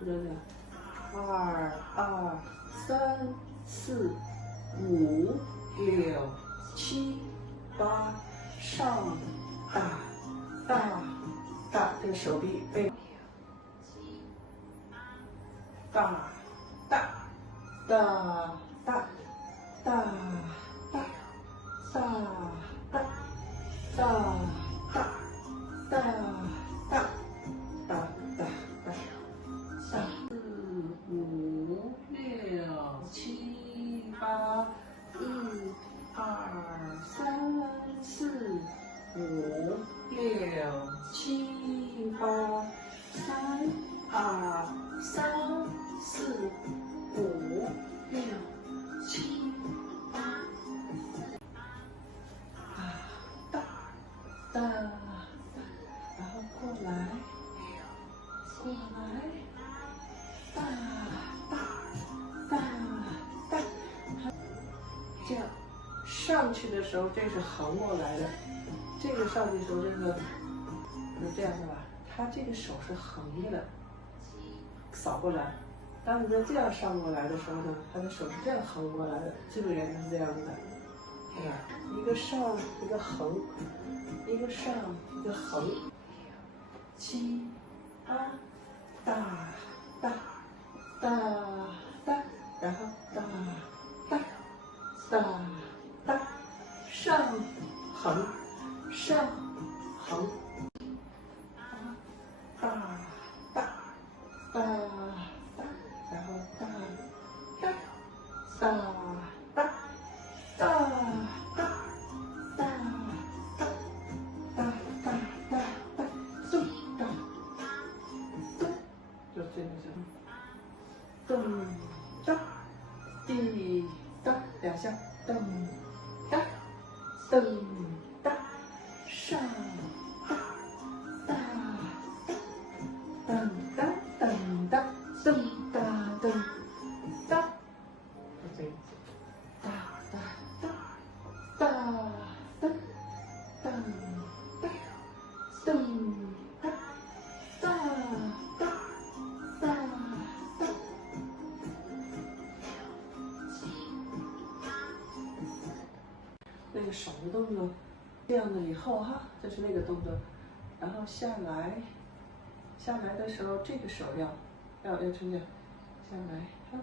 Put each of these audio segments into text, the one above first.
这个2、2、3、4、5、6、7、8，上大大大，这个手臂背大大大大大大大大大大大大大大4、5、6、7、8，1、2、3、4、5、6、7、8，3、2、3、4、5、6、7、8，大大，然后过来，过来，大大大大，这样上去的时候，这是横过来的，这个上去的时候，这个是这样的吧？它这个手是横着的，扫过来。当你在这样上过来的时候呢，他的手是这样横过来的，基本原理是这样的，对吧？一个上，一个横，一个上，一个横。7、8，大大大大，然后大大大大，上横上横，大大大大，然后大大大大大大大大大大大大，咚哒咚，就这个是咚哒滴哒2下，咚哒咚哒上大大哒噔哒噔哒噔哒噔哒，就这个哒哒哒哒噔噔哒噔哒哒哒哒哒。那个手的动作，这样的以后哈，这是那个动作，然后下来的时候，这个手要成这样下来哈，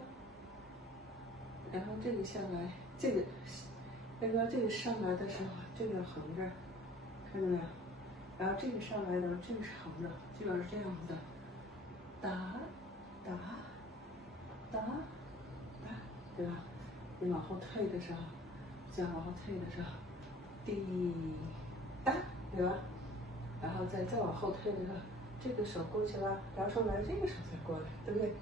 然后这个下来，这个这个上来的时候，这个横着，看到没有？然后这个上来的，这个是横着，基本上是这样的，打打打打，对吧？你往后退的时候，这样往后退的时候，滴答，对吧？然后再往后退的时候，这个手过去了，然后说来这个手再过来，对不对？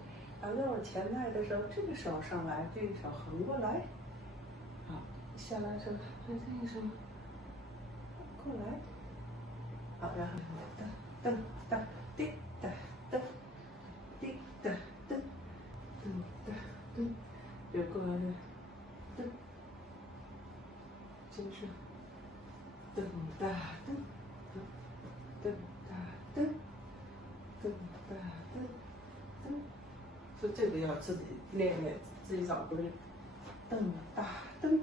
然后再往前迈的时候，这个手上来，这个手横过来，好，下来的时候，这个手过来，好，然后噔噔噔滴哒噔滴哒噔噔哒噔，又过来了，噔，真是噔哒噔噔哒噔噔哒噔噔，所以这个要自己练练，自己找规律。噔哒噔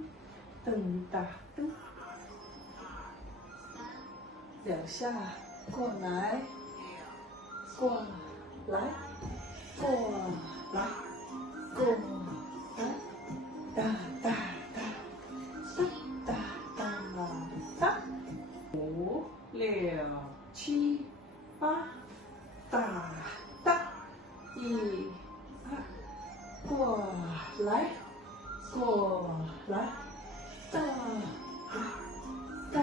噔哒噔，2下过来，过来，过来，过来，哒哒哒哒哒哒， 5、6、7、8，大大1、2，过来，过来，大大大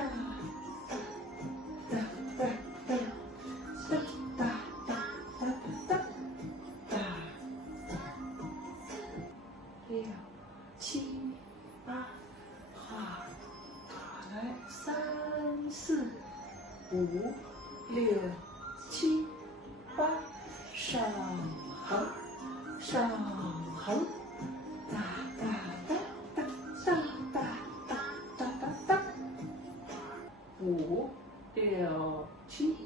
大大大大大大大6、7、8，好，过来3、4、5、6、7、8，上横上横，哒哒哒哒哒哒哒哒哒，5、6、7、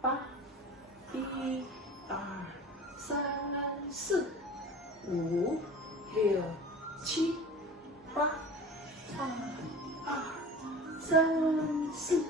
8，1、2、3、4、5、6、7、8、2、3、4。